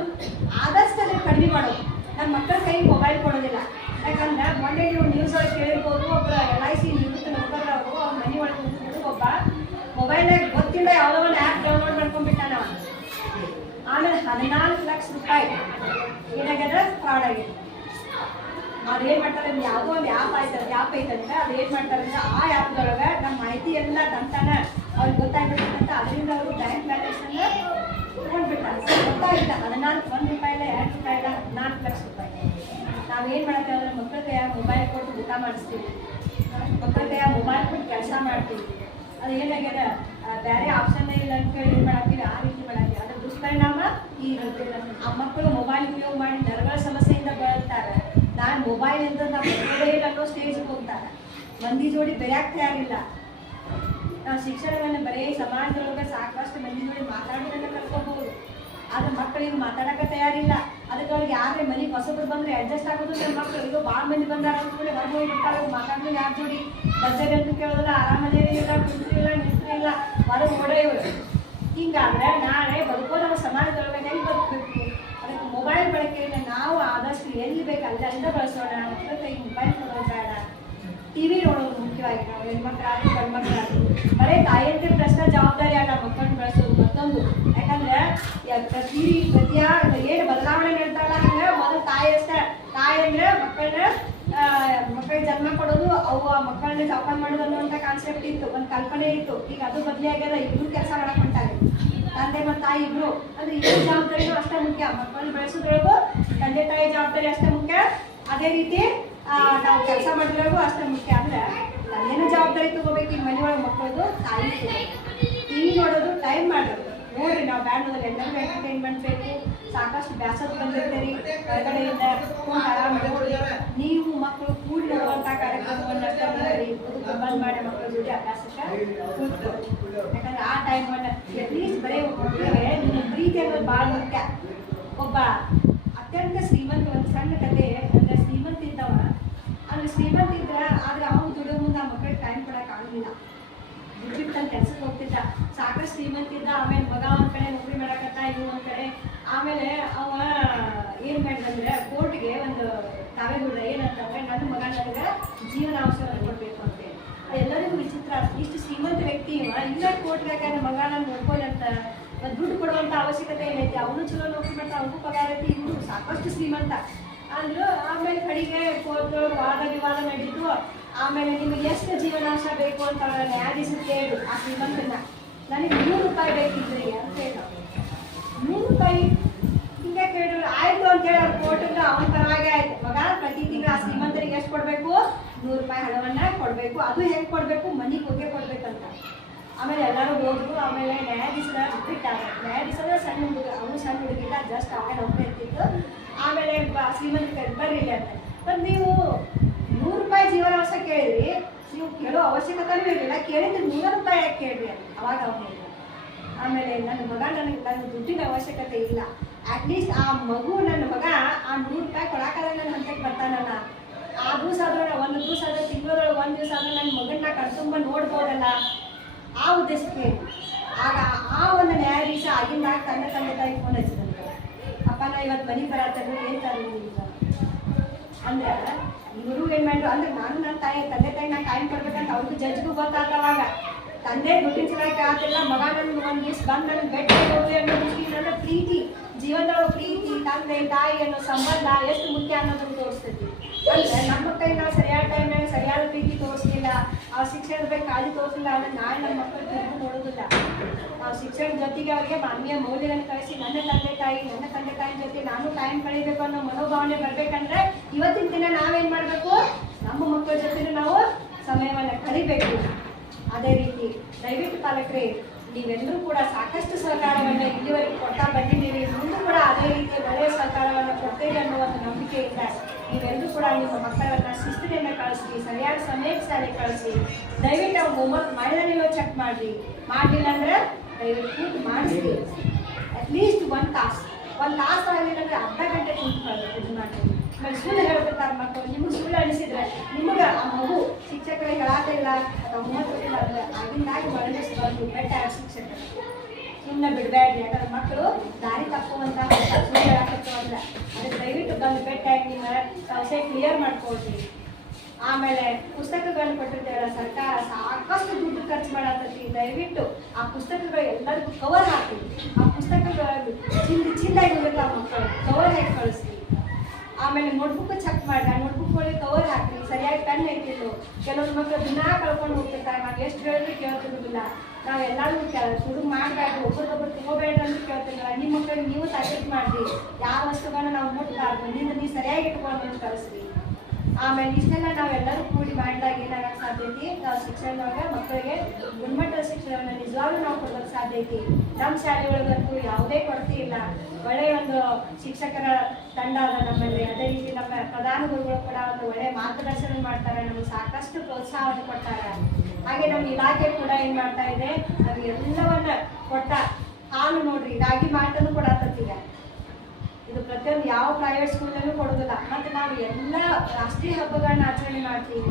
ಆದಷ್ಟು ಅದನ್ನ ಕಡಿಮೆ ಮಾಡೋದು. ನಮ್ಮ ಮಕ್ಕಳ ಕೈ ಮೊಬೈಲ್ ಕೊಡೋದಿಲ್ಲ. ಯಾಕಂದ್ರೆ ಮೊನ್ನೆ ನೀವು ನ್ಯೂಸ್ ಒಳಗೆ ಕೇಳಿರ್ಬೋದು ಒಬ್ಬರ ಎಲ್ ಐ ಸಿ ನಿವೃತ್ತ ನೌಕರರವರು ಅವ್ರ ಮನೆ ಒಳಗೆ ಒಬ್ಬ ಮೊಬೈಲ್ನಾಗ ಗೊತ್ತಿಲ್ಲ, ಯಾವುದೋ ಒಂದು ಆ್ಯಪ್ ಡೌನ್ಲೋಡ್ ಮಾಡ್ಕೊಂಡ್ಬಿಟ್ಟಾನ. ಆಮೇಲೆ ಹದಿನಾಲ್ಕು ಲಕ್ಷ ರೂಪಾಯಿ. ಏನಾಗ್ಯದ ಫ್ರಾಡ್ ಆಗಿದೆ. ಅದೇನ್ ಮಾಡ್ತಾರೆ? ಅಂದ್ರೆ ಯಾವುದೋ ಒಂದು ಆ್ಯಪ್ ಆಯ್ತದೆ ಆ್ಯಪ್ ಐತಂದ್ರೆ ಅದು ಏನು ಮಾಡ್ತಾರೆ ಅಂದ್ರೆ ಆ ಆ್ಯಪ್ದೊಳಗೆ ನಮ್ಮ ಮಾಹಿತಿ ಎಲ್ಲ ತಂತಾನ ಅವ್ರಿಗೆ ಗೊತ್ತಾಗ್ಬೇಕಂತ ಅದರಿಂದ ಅವರು ಬ್ಯಾಂಕ್ ಬ್ಯಾಲೆನ್ಸ್ ಅನ್ನ ತಗೊಂಡ್ಬಿಟ್ಟಾರೆ. ಗೊತ್ತಾಗಿಲ್ಲ ಹದಿನಾಲ್ಕು, ಒಂದು ರೂಪಾಯಿ ಇಲ್ಲ ಎರಡು ರೂಪಾಯಿ ಇಲ್ಲ ಹದಿನಾಲ್ಕು ಲಕ್ಷ ರೂಪಾಯಿ. ನಾವೇನ್ ಮಾಡ್ತೇವೆ ಅಂದ್ರೆ ಮಕ್ಕಳ ಮೊಬೈಲ್ ಕೊಟ್ಟು ಊಟ ಮಾಡಿಸ್ತೀವಿ. ಕೈಯಾಗ ಮೊಬೈಲ್ ಕೊಟ್ಟು ಕೆಲಸ ಮಾಡ್ತೀವಿ ಅದು ಏನಾಗ್ಯದ ಬೇರೆ ಆಪ್ಷನ್ ಇಲ್ಲ ಅಂತ ಏನ್ ಮಾಡತ್ತೀವಿ ಆ ರೀತಿ ಮಾಡತ್ತೀವಿ ಅದ್ರ ದುಷ್ಪರಿಣಾಮ ಈ ರೀತಿ ಆ ಮಕ್ಕಳು ಮೊಬೈಲ್ ಉಪಯೋಗ ಮಾಡಿ ನರಗಳ ಸಮಸ್ಯೆಯಿಂದ ಬಳಲ್ತಾರೆ. ನಾನು ಮೊಬೈಲ್ ಅಂತ ನಾವು ಅನ್ನೋ ಸ್ಟೇಜ್ಗೆ ಹೋಗ್ತಾರೆ. ಮಂದಿ ಜೋಡಿ ಬೆರೆಯಕ್ಕೆ ತಯಾರಿಲ್ಲ ನಾವು ಶಿಕ್ಷಣವನ್ನು ಬರೀ ಸಮಾಜದೊಳಗೆ ಸಾಕಷ್ಟು ಮಂದಿ ಜೋಡಿ ಮಾತಾಡೋದನ್ನು ಕಲ್ಕೋಬಹುದು ಆದ್ರೆ ಮಕ್ಕಳಿಗೆ ಮಾತಾಡಕ ತಯಾರಿಲ್ಲ. ಅದಕ್ಕೆ ಅವ್ರಿಗೆ ಯಾರೇ ಮನೆಗೆ ಹೊಸಬ್ರು ಬಂದ್ರೆ ಅಡ್ಜಸ್ಟ್ ಆಗೋದು ನಮ್ಮ ಮಕ್ಕಳು ಇದು ಭಾಳ ಮಂದಿ ಬಂದಾರ ಅಂದ್ಮೇಲೆ ಹೊರಗೆ ಹೋಗಿ ಬಿಟ್ಟಾಗ ಯಾರು ನೋಡಿ ಜೋಡಿ? ಬಜ್ಜರಿ ಅಂತ ಕೇಳೋದಿಲ್ಲ ಆರಾಮದೇರಿ ಇಲ್ಲ ಕುಂತ್ರಿಲ್ಲ ನಿಂತ್ರಿಲ್ಲ ಹೊರಗೆ ಓಡೇವ್ರು ಹಿಂಗಾದ್ರೆ ನಾಳೆ ಬದುಕೋ ನಮ್ಮ ಸಮಾಜದೊಳಗೆ ಹೆಂಗೆ ಬದುಕಬೇಕು? ಅದಕ್ಕೆ ಮೊಬೈಲ್ ಬಳಕೆಯನ್ನು ನಾವು ಆದಷ್ಟು ಎಲ್ಲಿ ಬೇಕು ಅಲ್ಲೆಲ್ಲ ಬಳಸೋಣ ಮಕ್ಕಳ ಕೈ ಮೊಬೈಲ್ ಕೊಡೋದು ಬೇಡ. ಟಿವಿ ನೋಡೋದು ಮುಖ್ಯವಾಗಿ ನಾವು ಹೆಣ್ಮಕ್ಳಾದ್ರು ಗಂಡು ಮಕ್ಕಳಾದ್ರು ಬರೀ ತಾಯಿಯಂತೆ ಪ್ರಶ್ನೆ ಜವಾಬ್ದಾರಿ ಅಲ್ಲ, ಮಕ್ಕಳನ್ನ ಬೆಳೆಸೋದು. ಪ್ರತಿ, ಪ್ರತಿಯಾ ಏನು ಬದಲಾವಣೆ ನಡ್ತಾಳ ಅಂದ್ರೆ ಮೊದಲು ತಾಯಿ ಅಷ್ಟೇ. ತಾಯಿ ಅಂದ್ರೆ ಮಕ್ಕಳನ್ನ ಮಕ್ಕಳಿಗೆ ಜನ್ಮ ಕೊಡೋದು, ಅವು ಮಕ್ಕಳನ್ನ ಜೋಪಾನ ಮಾಡೋದು ಅನ್ನುವಂಥ ಕಾನ್ಸೆಪ್ಟ್ ಇತ್ತು, ಒಂದು ಕಲ್ಪನೆ ಇತ್ತು. ಈಗ ಅದು ಬದಲಿ ಆಗ್ಯದ ಇಬ್ರು ಕೆಲಸ ಮಾಡಕ್ ಹೊಂಟಾರೆ. ತಂದೆ ಮತ್ತು ತಾಯಿ ಇಬ್ರು. ಅಂದ್ರೆ ಇಬ್ಬರು ಜವಾಬ್ದಾರಿನೂ ಅಷ್ಟೇ ಮುಖ್ಯ. ಮಕ್ಕಳನ್ನ ಬೆಳೆಸೋದ್ರೊಳಗು ತಂದೆ ತಾಯಿ ಜವಾಬ್ದಾರಿ ಅಷ್ಟೇ ಮುಖ್ಯ. ಅದೇ ರೀತಿ ನಾವು ಕೆಲಸ ಮಾಡಿದ್ರಾಗೂ ಅಷ್ಟೇ ಮುಖ್ಯ. ಅಂದ್ರೆ ತಂದೆನೂ ಜವಾಬ್ದಾರಿ ತಗೋಬೇಕು ಈಗ ಮನೆಯೊಳಗೆ ಮಕ್ಕಳದು, ತಾಯಿ. ಟಿವಿ ನೋಡೋದು ಟೈಮ್ ಮಾಡೋದು ನೋಡ್ರಿ, ನಾವು ಬ್ಯಾಂಡ್ನಲ್ಲಿ ಎಲ್ಲರಿಗೂ ಎಂಟರ್ಟೈನ್ಮೆಂಟ್ ಬೇಕು, ಸಾಕಷ್ಟು ಬ್ಯಾಸದ ಬಂದಿರ್ತೀರಿ. ಹೊರಗಡೆಯಿಂದ ನೀವು ಮಕ್ಕಳು ಕೂಡಿ ನೋಡುವಂಥ ಕಾರ್ಯಕ್ರಮವನ್ನು ಅಷ್ಟೇ ನೋಡ್ರಿ ಬಂದ್ ಮಾಡಿ ಮಕ್ಕಳ ಜೊತೆ ಕೂತ್ಕೊಳ್ಳಿ. ಯಾಕಂದ್ರೆ ಆ ಟೈಮನ್ನು ಅಟ್ಲೀಸ್ಟ್ ಬರೀ ಮಕ್ಕಳಿಗೆ ನಿಮ್ಮ ಪ್ರೀತಿ ಅನ್ನೋದು ಭಾಳ ಮುಖ್ಯ. ಒಬ್ಬ ಅತ್ಯಂತ ಶ್ರೀಮಂತ, ಒಂದು ಸಣ್ಣ ಕತೆ ಅಂದ್ರೆ ಶ್ರೀಮಂತ ಇದ್ದವ ಅಂದ್ರೆ ಶ್ರೀಮಂತ ಇದ್ರ ಆದ್ರೆ ಅವ್ನು ದುಡಿಯೋ ಮುಂದೆ ಆ ಮಕ್ಕಳಿಗೆ ಟೈಮ್ ಕೊಡಕ್ ಆಗಲಿಲ್ಲ ತನ್ನ ಕೆಲ್ಸಕ್ಕೆ ಹೋಗ್ತಿದ್ದ, ಸಾಕಷ್ಟು ಶ್ರೀಮಂತ ಇದ್ದ, ಆಮೇಲೆ ಮಗ ಒಂದ್ ಕಡೆ ನೌಕರಿ ಮಾಡಕತ್ತ ಇವು ಒಂದ್ ಕಡೆ. ಆಮೇಲೆ ಅವ ಏನ್ ಮಾಡಿದಂದ್ರೆ ಕೋರ್ಟ್ಗೆ ಒಂದು ತಾವೇ ಬಿಡ್ದ ಏನಂತಂದ್ರೆ ನನ್ನ ಮಗ ನನಗೆ ಜೀವನಾಂಶವನ್ನು ಕೊಡ್ಬೇಕು ಅಂತ ಎಲ್ಲರಿಗೂ ವಿಚಿತ್ರ. ಇಷ್ಟು ಶ್ರೀಮಂತ ವ್ಯಕ್ತಿ ಇವ ಇಲ್ಲ ಬೇಕಾದ್ರೆ ಯಾಕಂದ್ರೆ ಮಗ ನಾನು ನೋಡ್ಕೊಂಡಂತ ದುಡ್ಡು ಕೊಡುವಂತ ಅವಶ್ಯಕತೆ ಏನೈತಿ, ಅವನು ಚಲೋ ನೌಕರಿ ಮಾಡ್ತಾ ಅವನು ಪಗಾರ ಐತಿ, ಇವನು ಸಾಕಷ್ಟು ಶ್ರೀಮಂತ. ಅಂದ್ರು ಆಮೇಲೆ ಕಡೆಗೆ ಕೋರ್ಟ್ ವಾದ ವಿವಾದ ನಡೀತು. ಆಮೇಲೆ ನಿಮಗೆ ಎಷ್ಟು ಜೀವನಾಂಶ ಬೇಕು ಅಂತ ಅವರ ನ್ಯಾಯಾಧೀಶರು ಕೇಳು ಆ ಶ್ರೀಮಂತನ. ನನಗೆ ನೂರು ರೂಪಾಯಿ ಬೇಕಿದ್ರಿ ಅಂತ ಹೇಳ ನೂರು ರೂಪಾಯಿ? ಹಿಂಗೆ ಕೇಳಿದ್ರು ಆಯ್ತು ಅಂತ ಹೇಳಿ ಅವ್ರು ಕೊಟ್ಟಿದ್ರು, ಅವನ ಪರವಾಗಿ ಆಯ್ತು. ಮಗ, ಪ್ರತಿ ತಿಂಗಳು ಆ ಶ್ರೀಮಂತರಿಗೆ ಎಷ್ಟು ಕೊಡಬೇಕು? ನೂರು ರೂಪಾಯಿ ಹಣವನ್ನ ಕೊಡಬೇಕು. ಅದು ಹೆಂಗೆ ಕೊಡಬೇಕು? ಮನೆಗೆ ಹೋಗೇ ಕೊಡ್ಬೇಕಂತ. ಆಮೇಲೆ ಎಲ್ಲರೂ ಹೋದ್ರು. ಆಮೇಲೆ ನ್ಯಾಯಾಧೀಶರ ಬಿಟ್ಟಾಗ ನ್ಯಾಯಾಧೀಶರ ಸಣ್ಣ ಹುಡುಗ, ಅವನು ಸಣ್ಣ ಹುಡುಗಿಲ್ಲ, ಜಸ್ಟ್ ಆಮೇಲೆ ಹೋಗ್ತಾ ಇರ್ತಿತ್ತು. ಆಮೇಲೆ ಶ್ರೀಮಂತ ಬರ್ರಿ ಅಂತ. ನೀವು ನೂರು ರೂಪಾಯಿ ಜೀವನಾಂಶ ಕೇಳಿದ್ರಿ ನೀವು ಕೇಳೋ ಅವಶ್ಯಕತೆನೂ ಇರಲಿಲ್ಲ. ಕೇಳಿದ್ರೆ ನೂರು ರೂಪಾಯಿ ಯಾಕೆ ಕೇಳ್ರಿ ಅವಾಗ ಅವ್ರು ಹೇಳಿದ ಆಮೇಲೆ ನನ್ನ ಮಗ ನನಗೆ ನನ್ನ ದುಡ್ಡಿನ ಅವಶ್ಯಕತೆ ಇಲ್ಲ. ಅಟ್ಲೀಸ್ಟ್ ಆ ಮಗು ನನ್ನ ಮಗ ಆ ನೂರು ರೂಪಾಯಿ ಕೊಡಾಕಲ್ಲ ನನ್ನ ಹಂತಕ್ಕೆ ಬರ್ತಾನಲ್ಲ. ಆ ದಿವಸ ಆದ್ರೆ ಒಂದು ದಿವಸ ಆದ್ರೆ ತಿಂಗಳೊಳಗೆ ಒಂದು ದಿವಸ ಆದ್ರೆ ನನ್ನ ಮಗನ್ನ ಕಣ್ತುಂಬ ನೋಡ್ಬೋದಲ್ಲ. ಆ ಉದ್ದೇಶಕ್ಕೆ ಆಗ ಆ ಒಂದು ನ್ಯಾಯಾಧೀಶ ಆಗಿಂದಾಗ ತನ್ನ ತಂದೆ ತಾಯಿ ಫೋನ್ ಹಚ್ಚಿದಂತೆ ಅಪ್ಪ, ನಾ ಇವತ್ತು ಮನೆಗೆ ಬರತ್ತಂದ್ರೆ ಏನು ತರಲಿಲ್ಲ ಅಂದ್ರೆ ಇವರು ಏನ್ ಮಾಡ್ರು? ಅಂದ್ರೆ ನಾನು ನನ್ನ ತಾಯಿ, ತಂದೆ ತಾಯಿ ನಾನು ಟೈಮ್ ಕೊಡ್ಬೇಕಂತ ಅವ್ರಿಗೂ ಜಜ್ಗೂ ಗೊತ್ತಾಗವಾಗ ತಂದೆ ದುಡ್ಡಿನ ಸಲಕ್ಕೆ ಆಗ್ತಿಲ್ಲ ಮಗ ನನ್ಗೆ ಒಂದ್ ದಿವಸ ಬಂದು ಅನ್ನೋ ದೃಷ್ಟಿಯಿಂದ ಪ್ರೀತಿ ಜೀವನದ ಪ್ರೀತಿ, ತಂದೆ, ತಾಯಿ ಅನ್ನೋ ಸಂಬಂಧ ಎಷ್ಟು ಮುಖ್ಯ ಅನ್ನೋದನ್ನು ತೋರಿಸ್ತೈತಿ. ಅಂದ್ರೆ ನಮ್ಮ ಕೈ ನಾವು ಸರಿಯಾದ ಟೈಮ್ನಾಗ ಸರಿಯಾದ ಪ್ರೀತಿ ತೋರಿಸ್ಲಿಲ್ಲ. ಆ ಶಿಕ್ಷಣದ ಬಗ್ಗೆ ಕಾಳಜಿ ತೋರಿಸಿಲ್ಲ ಅಂದ್ರೆ ನಾಳೆ ನಮ್ಮ ಮಕ್ಕಳು ತಿರುಗಿ ನೋಡೋದಿಲ್ಲ ಆ ಶಿಕ್ಷಣ ಜೊತೆಗೆ ಅವರಿಗೆ ಮಾನವೀಯ ಮೌಲ್ಯಗಳನ್ನು ಕಳಿಸಿ, ನನ್ನ ತಂದೆ ತಾಯಿ, ನನ್ನ ತಂದೆ ತಾಯಿ ಜೊತೆ ನಾನು ಟೈಮ್ ಕಳೀಬೇಕು ಅನ್ನೋ ಮನೋಭಾವನೆ ಬರ್ಬೇಕಂದ್ರೆ ಇವತ್ತಿನ ದಿನ ನಾವೇನ್ ಮಾಡಬೇಕು? ನಮ್ಮ ಮಕ್ಕಳ ಜೊತೆ ನಾವು ಸಮಯವನ್ನು ಕಳಿಬೇಕು. ಅದೇ ರೀತಿ ದಯವಿಟ್ಟು ಪಾಲಕರೇ, ನೀವೆಲ್ಲರೂ ಕೂಡ ಸಾಕಷ್ಟು ಸಹಕಾರವನ್ನು ಇಲ್ಲಿವರೆಗೆ ಕೊಟ್ಟ ಬಂದಿದ್ದೀರಿ. ಮುಂದೆ ಕೂಡ ಅದೇ ರೀತಿಯ ಒಳ್ಳೆಯ ಸಹಕಾರವನ್ನು ಕೊಡ್ತೇವೆ ಅನ್ನೋ ಒಂದು ನಂಬಿಕೆಯಿಂದ ನೀವೆಲ್ಲರೂ ಕೂಡ ನಿಮ್ಮ ಮಕ್ಕಳನ್ನ ಶಿಸ್ತಿನಿಂದ ಕಳಿಸಿ ಸರಿಯಾದ ಸಮಯಕ್ಕೆ ಸರಿ ಕಳಿಸಿ ದಯವಿಟ್ಟು ಅವ್ರು ಹೋಮ್ವರ್ಕ್ ಮಾಡಿದ್ರೆ ನೀವು ಚೆಕ್ ಮಾಡಿರಿ. ಮಾಡಲಿಲ್ಲ ಅಂದ್ರೆ ದಯವಿಟ್ಟು ಕೂತು ಮಾಡಿಸಿ ಅಟ್ಲೀಸ್ಟ್ ಒನ್ ತಾಸ್ ಒಂದು ತಾಸು ಆಗಲಿಲ್ಲ ಅಂದ್ರೆ ಅರ್ಧ ಗಂಟೆ ಕೂತು ಇದು ಮಾಡಿ ಆಮೇಲೆ ಸುಳ್ಳು ಹೇಳ್ಬಿಡ್ತಾರೆ ಮಕ್ಕಳು, ನಿಮ್ಗೆ ಸುಳ್ಳು ಅನಿಸಿದ್ರೆ ನಿಮಗೆ ಆ ಮಗು ಶಿಕ್ಷಕರಿಗೆ ಹೇಳಾತಿಲ್ಲ ಅಥವಾ ಹೋಮ್ವರ್ಕ್ ಕೊಟ್ಟಿಲ್ಲ ಅಂದ್ರೆ ಆಗಿಂದಾಗಿ ಬಂದು ಬೆಟ್ಟ ಶಿಕ್ಷಕರು ಸುಮ್ಮನೆ ಬಿಡಬೇಡ್ರಿ ಯಾಕಂದ್ರೆ ಮಕ್ಕಳು ದಾರಿ ತಪ್ಪುವಂತ ಅದಕ್ಕೆ ದಯವಿಟ್ಟು ಬಂದು ಭೇಟಿಯಾಗಿ ನಿಮ್ಮ ಸಂಶಯ ಕ್ಲಿಯರ್ ಮಾಡ್ಕೊಳ್ರಿ ಆಮೇಲೆ ಪುಸ್ತಕಗಳನ್ನ ಕೊಟ್ಟಿರ್ತೇವಲ್ಲ ಸರ್ಕಾರ, ಸಾಕಷ್ಟು ದುಡ್ಡು ಖರ್ಚು ಮಾಡತ್ತೈತಿ ದಯವಿಟ್ಟು ಆ ಪುಸ್ತಕಗಳು ಎಲ್ಲರಿಗೂ ಕವರ್ ಹಾಕಿ. ಆ ಪುಸ್ತಕಗಳು ಚಿಂದ ಚಿಂದಾಗಿ ಆ ಮಕ್ಕಳು ಕವರ್ ಹಾಕಿ ಕಳಿಸ್ರಿ. ಆಮೇಲೆ ನೋಟ್ಬುಕ್ ಚೆಕ್ ಮಾಡಿ. ನೋಟ್ಬುಕ್ ಒಳಗೆ ಕವರ್ ಹಾಕ್ರಿ ಇಟ್ಟಿದ್ದು ಕೆಲವೊಂದು ಮಕ್ಕಳು ದಿನ ಕಳ್ಕೊಂಡು ಹೋಗ್ತಿರ್ತಾರೆ. ನಾವು ಎಷ್ಟು ಹೇಳಿದ್ರು ಕೇಳ್ತಿರೋದಿಲ್ಲ. ನಾವು ಎಲ್ಲರೂ ಶುರು ಮಾಡಬೇಕು ಒಬ್ಬರಿಗೊಬ್ಬರು ತಗೋಬೇಡ ಅಂತ ಕೇಳ್ತಿರಲ್ಲ ನಿಮ್ಮ ಮಕ್ಕಳಿಗೆ ನೀವು ತಾಕೀತು ಮಾಡಿರಿ. ಯಾವ ವಸ್ತುಗಳನ್ನ ನಾವು ಮುಟ್ಬಾರ್ದು ನಿಮ್ಮ ನೀವು ಸರಿಯಾಗಿ ಇಟ್ಕೊಂಡು ಕಳಿಸ್ರಿ ಆಮೇಲೆ ಇಷ್ಟೆಲ್ಲ ನಾವೆಲ್ಲರೂ ಕೂಡಿ ಮಾಡಿದಾಗ ಏನಾಗಕ್ಕೆ ಸಾಧ್ಯತೆ ನಾವು ಶಿಕ್ಷಣದೊಳಗೆ ಮಕ್ಕಳಿಗೆ ಗುಣಮಟ್ಟದ ಶಿಕ್ಷಣವನ್ನು ನಿಜವಾಗ್ಲೂ ನಾವು ಕೊಡೋಕ್ಕೆ ಸಾಧ್ಯತೆ ನಮ್ಮ ಶಾಲೆ ಒಳಗಂತೂ ಯಾವುದೇ ಕೊರತೆ ಇಲ್ಲ. ಒಳ್ಳೆಯ ಒಂದು ಶಿಕ್ಷಕರ ತಂಡ ಅದ ನಮ್ಮಲ್ಲಿ. ಅದೇ ರೀತಿ ನಮ್ಮ ಪ್ರಧಾನ ಗುರುಗಳು ಕೂಡ ಒಂದು ಒಳ್ಳೆಯ ಮಾರ್ಗದರ್ಶನ ಮಾಡ್ತಾರೆ. ನಮಗೆ ಸಾಕಷ್ಟು ಪ್ರೋತ್ಸಾಹವನ್ನು ಕೊಡ್ತಾರೆ. ಹಾಗೆ ನಮ್ಮ ಇಲಾಖೆ ಕೂಡ ಏನು ಮಾಡ್ತಾ ಇದೆ? ನಮ್ಗೆ ಎಲ್ಲವನ್ನ ಕೊಟ್ಟ ಹಾಲು ನೋಡ್ರಿ. ರಾಗಿ ಕೂಡ ಕೊಡತ್ತೀಗ ಇದು ಪ್ರತಿಯೊಂದು ಯಾವ ಪ್ರೈವೇಟ್ ಸ್ಕೂಲಲ್ಲೂ ಕೊಡೋದಿಲ್ಲ ಮತ್ತೆ ನಾವು ಎಲ್ಲ ರಾಷ್ಟ್ರೀಯ ಹಬ್ಬಗಳನ್ನ ಆಚರಣೆ ಮಾಡ್ತೀವಿ.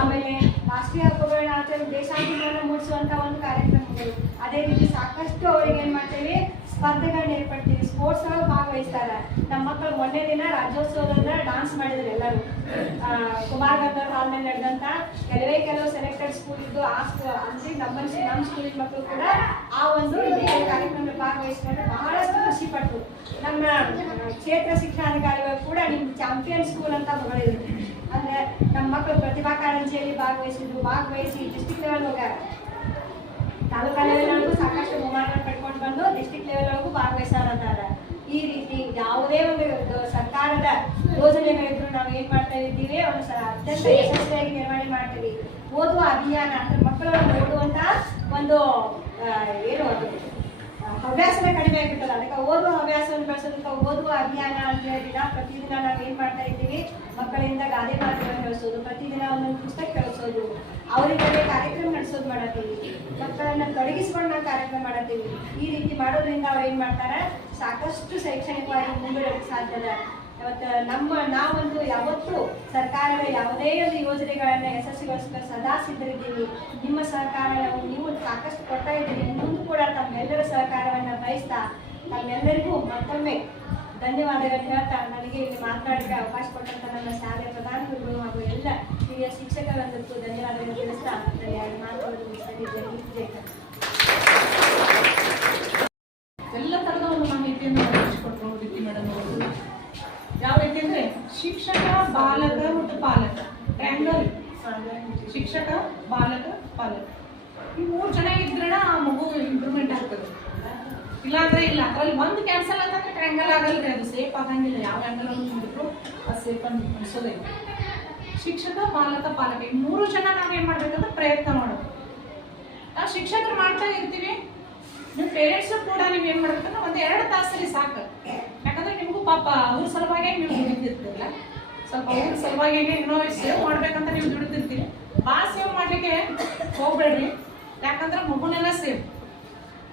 ಆಮೇಲೆ ರಾಷ್ಟ್ರೀಯ ಹಬ್ಬಗಳನ್ನ ಆಚರಣೆ ದೇಶಾಭಿಮಾನ ಮೂಡಿಸುವಂತ ಒಂದು ಕಾರ್ಯಕ್ರಮಗಳು ಅದೇ ರೀತಿ ಸಾಕಷ್ಟು ಅವ್ರಿಗೆ ಏನ್ ಮಾಡ್ತೇವೆ? ಸ್ಪರ್ಧೆಗಳನ್ನ ಏರ್ಪಡ್ತೀವಿ. ಸ್ಪೋರ್ಟ್ಸ್ ಒಳಗೆ ಭಾಗವಹಿಸ್ತಾರೆ. ನಮ್ಮ ಮಕ್ಕಳು ಮೊನ್ನೆ ದಿನ ರಾಜ್ಯೋತ್ಸವದಿಂದ ಡಾನ್ಸ್ ಮಾಡಿದ್ರು ಎಲ್ಲರೂ. ಕುಮಾರ್ ಗಂಧರ್ ಹಾಲ್ ಮೇಲೆ ನಡೆದಂತ ಕೆಲವೇ ಕೆಲವು ಸೆಲೆಕ್ಟೆಡ್ ಸ್ಕೂಲ್ ಇದ್ದು ಆ ಸ್ಕೂಲ್ ಅಂದ್ರೆ ನಮ್ಮ ನಮ್ಮ ಸ್ಕೂಲಿನ ಮಕ್ಕಳು ಕೂಡ ಆ ಒಂದು ಕಾರ್ಯಕ್ರಮದಲ್ಲಿ ಭಾಗವಹಿಸಿಕೊಂಡು ಬಹಳಷ್ಟು ಖುಷಿ ಪಟ್ಟರು ನಮ್ಮ ಕ್ಷೇತ್ರ ಶಿಕ್ಷಣಾಧಿಕಾರಿಗಳು ಕೂಡ ನಿಮ್ಗೆ ಚಾಂಪಿಯನ್ ಸ್ಕೂಲ್ ಅಂತ ಹೊಗಳಿದ್ರು ಅಂದ್ರೆ ನಮ್ಮ ಮಕ್ಕಳು ಪ್ರತಿಭಾ ಕಾರಂಜಿಯಲ್ಲಿ ಭಾಗವಹಿಸಿದ್ರು, ಭಾಗವಹಿಸಿ ಡಿಸ್ಟಿಕ್ ಲೆವೆಲ್ ಹೋಗ್ಯಾರ ತಾಲೂಕಾ ಲೆವೆಲ್ ಒಳಗೂ ಸಾಕಷ್ಟು ಬಹುಮಾನ ಪಡ್ಕೊಂಡು ಬಂದು ಡಿಸ್ಟಿಕ್ ಲೆವೆಲ್ ಒಳಗೂ ಭಾಗವಹಿಸಾರದಾರ ಈ ರೀತಿ ಯಾವುದೇ ಒಂದು ಸರ್ಕಾರದ ಯೋಜನೆಗಳಿದ್ರು ನಾವು ಏನ್ ಮಾಡ್ತಾ ಇದ್ದೀವಿ ಸ ಅತ್ಯಂತ ಯಶಸ್ವಿಯಾಗಿ ನಿರ್ವಹಣೆ ಮಾಡ್ತೀವಿ. ಓದುವ ಅಭಿಯಾನ, ಅಂದ್ರೆ ಮಕ್ಕಳನ್ನು ಓದುವಂತ ಒಂದು ಏನು ಅದು ಹವ್ಯಾಸನ ಕಡಿಮೆ ಆಗಿಬಿಟ್ಟದ. ಅದಕ್ಕೆ ಓದುವ ಹವ್ಯಾಸವನ್ನು ಓದುವ ಅಭಿಯಾನ ಅಂತ ಹೇಳಿಲ್ಲ. ದಿನ ಪ್ರತಿದಿನ ನಾವು ಏನ್ ಮಾಡ್ತಾ ಇದ್ದೀವಿ? ಮಕ್ಕಳಿಂದ ಗಾದೆ ಮಾತುಗಳನ್ನು ಹೇಳಿಸೋದು, ಪ್ರತಿದಿನ ಒಂದೊಂದು ಪುಸ್ತಕ ಕಳಿಸೋದು ಅವರಿಗೆ ಕಾರ್ಯಕ್ರಮ ನಡೆಸೋದು ಮಾಡತ್ತೀವಿ. ಮಕ್ಕಳನ್ನ ತೊಡಗಿಸ್ಕೊಂಡು ನಾವು ಕಾರ್ಯಕ್ರಮ ಮಾಡತ್ತೀವಿ. ಈ ರೀತಿ ಮಾಡೋದ್ರಿಂದ ಅವ್ರು ಏನ್ ಮಾಡ್ತಾರೆ? ಸಾಕಷ್ಟು ಶೈಕ್ಷಣಿಕವಾಗಿ ಮುಂದುವರಿಯಕ್ಕೆ ಸಾಧ್ಯದ ಇವತ್ತು ನಮ್ಮ, ನಾವೊಂದು ಯಾವತ್ತೂ ಸರ್ಕಾರದ ಯಾವುದೇ ಒಂದು ಯೋಜನೆಗಳನ್ನು ಯಶಸ್ವಿಗೊಳಿಸಲು ಸದಾ ಸಿದ್ಧರಿದ್ದೀವಿ. ನಿಮ್ಮ ಸಹಕಾರ ನಾವು ನೀವು ಸಾಕಷ್ಟು ಕೊಡ್ತಾ ಇದ್ದೀರಿ. ಮುಂದೆ ಕೂಡ ತಮ್ಮೆಲ್ಲರ ಸಹಕಾರವನ್ನು ಬಯಸ್ತಾ ತಮ್ಮೆಲ್ಲರಿಗೂ ಮತ್ತೊಮ್ಮೆ ಧನ್ಯವಾದಗಳು ಹೇಳ್ತಾ ನನಗೆ ಇಲ್ಲಿ ಮಾತನಾಡಲಿಕ್ಕೆ ಅವಕಾಶ ಕೊಟ್ಟಂತ ನನ್ನ ಶಾಲೆಯ ಪ್ರಧಾನ ಗುರುಗಳು ಹಾಗೂ ಎಲ್ಲ ಹಿರಿಯ ಶಿಕ್ಷಕರಂದಕ್ಕೂ ಧನ್ಯವಾದಗಳು ತಿಳಿಸ್ತಾ ನನ್ನ ಮಾತುಗಳನ್ನು ಮುಗಿಸ್ತಾ ಜೈ ಜೈ ಎಲ್ಲ ತರದ ಒಂದು ಮಾಹಿತಿಯನ್ನು ಒದಗಿಸಿಕೊಟ್ರು ದೀಪ್ತಿ ಮೇಡಮ್ ಅವರು ಯಾವ ರೀತಿ ಅಂದ್ರೆ ಶಿಕ್ಷಕ ಬಾಲಕ ಮತ್ತು ಪಾಲಕ ಟ್ರ್ಯಾಂಗಲ್ ಶಿಕ್ಷಕ ಬಾಲಕ ಪಾಲಕ ಈ ಮೂರು ಜನ ಇದ್ರೆ ಆ ಮಗು ಇಂಪ್ರೂವ್ಮೆಂಟ್ ಆಗ್ತದೆ ಇಲ್ಲಾಂದ್ರೆ ಇಲ್ಲ ಅದ್ರಲ್ಲಿ ಒಂದು ಕ್ಯಾನ್ಸಲ್ ಅಂತಂದ್ರೆ ಟ್ರ್ಯಾಂಗಲ್ ಆಗಲ್ರಿ ಅದು ಸೇಫ್ ಆಗಂಗಿಲ್ಲ ಯಾವ ಆ್ಯಂಗಲ್ ನೋಡಿದ್ರು ಅದು ಸೇಫ್ ಅಂತ ಅನ್ಸೋದೇ. ಶಿಕ್ಷಕ, ಪಾಲಕ ಪಾಲಕ, ಈ ಮೂರು ಜನ ನಾವೇನ್ ಮಾಡ್ಬೇಕಂದ್ರೆ ಪ್ರಯತ್ನ ಮಾಡೋದು. ನಾವು ಶಿಕ್ಷಕರು ಮಾಡ್ತಾ ಇರ್ತೀವಿ ನಿಮ್ಮ ಪೇರೆಂಟ್ಸ್ ಕೂಡ ನೀವು ಏನ್ ಮಾಡ್ಬೇಕಂದ್ರೆ ಒಂದ್ ಎರಡು ತಾಸಲ್ಲಿ ಸಾಕು. ಯಾಕಂದ್ರೆ ನಿಮಗೂ ಪಾಪ ಅವ್ರ ಸಲುವಾಗಿ ನೀವು ದುಡಿತಿರ್ತೀರಲ್ಲ? ಸ್ವಲ್ಪ ಅವ್ರ ಸಲುವಾಗಿ ಏನೋ ಸೇವ್ ಮಾಡ್ಬೇಕಂತ ನೀವು ದುಡಿತಿರ್ತೀರಿ. ಭಾಳ ಸೇವ್ ಮಾಡ್ಲಿಕ್ಕೆ ಹೋಗ್ಬೇಡ್ರಿ. ಯಾಕಂದ್ರೆ ಮಗುನೆಲ್ಲ ಸೇವ್.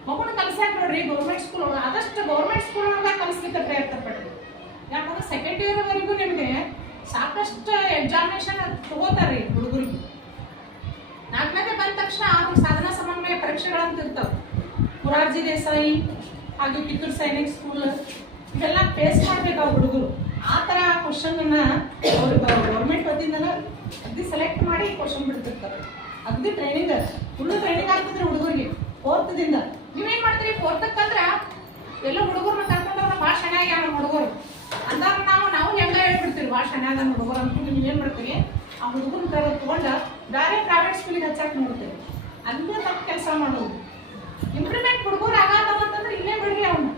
ಮಗುನ ಕಲ್ಸಾಕ ನೋಡ್ರಿ ಗೌರ್ಮೆಂಟ್ ಸ್ಕೂಲ್ ಆದಷ್ಟು ಗೌರ್ಮೆಂಟ್ ಸ್ಕೂಲ್ ಒಳಗೆ ಕಲಿಸ್ಲಿಕ್ಕೆ ಪ್ರಯತ್ನ ಪಡ್ರಿ. ಯಾಕಂದ್ರೆ ಸೆಕೆಂಡ್ ಇಯರ್ ವರೆಗೂ ನಿಮಗೆ ಸಾಕಷ್ಟು ಎಕ್ಸಾಮಿನೇಷನ್ ತಗೋತಾರ್ರಿ ಹುಡುಗರಿಗೆ. ನಾಲ್ಕನೇ ಬಂದ ತಕ್ಷಣ ಆರು ಸಾಧನ ಸಮನ್ವಯ ಪರೀಕ್ಷೆಗಳಂತ ಇರ್ತಾವೆ. ಮುರಾರ್ಜಿ ದೇಸಾಯಿ ಹಾಗೂ ಕಿತ್ತೂರು ಸೈನಿಕ್ ಸ್ಕೂಲ್ ಇವೆಲ್ಲ ಫೇಸ್ ಮಾಡ್ಬೇಕು ಹುಡುಗರು. ಆ ಥರ ಕ್ವಶನ್ನ ಅವ್ರಿಗೆ ಗೌರ್ಮೆಂಟ್ ವತಿಯಿಂದ ಅಗ್ದಿ ಸೆಲೆಕ್ಟ್ ಮಾಡಿ ಕ್ವಶನ್ ಬಿಡ್ತಿರ್ತಾರೆ. ಅಗ್ದಿ ಟ್ರೈನಿಂಗ್ ಫುಲ್ ಟ್ರೈನಿಂಗ್ ಆಗ್ತದ್ರಿ ಹುಡುಗರಿಗೆ. ಫೋರ್ತದಿಂದ. ನೀವೇನ್ ಮಾಡ್ತೀರಿ? ಫೋರ್ತಕ್ಕಂದ್ರ ಎಲ್ಲ ಹುಡುಗರನ್ನ ಕರ್ಕೊಂಡವ್ರ ಭಾಳ ಚೆನ್ನಾಗಿ ನಮ್ಮ ಹುಡುಗರು. ಅಂದಾಗ ನಾವು ನಾವು ಹೆಂಗ ಹೇಳ್ಬಿಡ್ತೀವಿ, ಭಾಳ ಚೆನ್ನಾಗಿ ಹುಡುಗರು ಅಂತ ನೀವು ಏನ್ ಮಾಡ್ತೀವಿ ಆ ಹುಡುಗನ ತರ ತಗೊಂಡ ಬೇರೆ ಪ್ರೈವೇಟ್ ಸ್ಕೂಲಿಗೆ ಹಚ್ಚಾಕ್ ನೋಡ್ತೀವಿ. ಅಂದ್ರೆ ತಪ್ಪು ಕೆಲಸ ಮಾಡೋದು. ಇಂಪ್ರೂವ್ಮೆಂಟ್ ಹುಡುಗರು ಆಗಾದವಂತಂದ್ರೆ ಇಲ್ಲೇ ಬಿಡ್ರಿ ಅವ್ನ.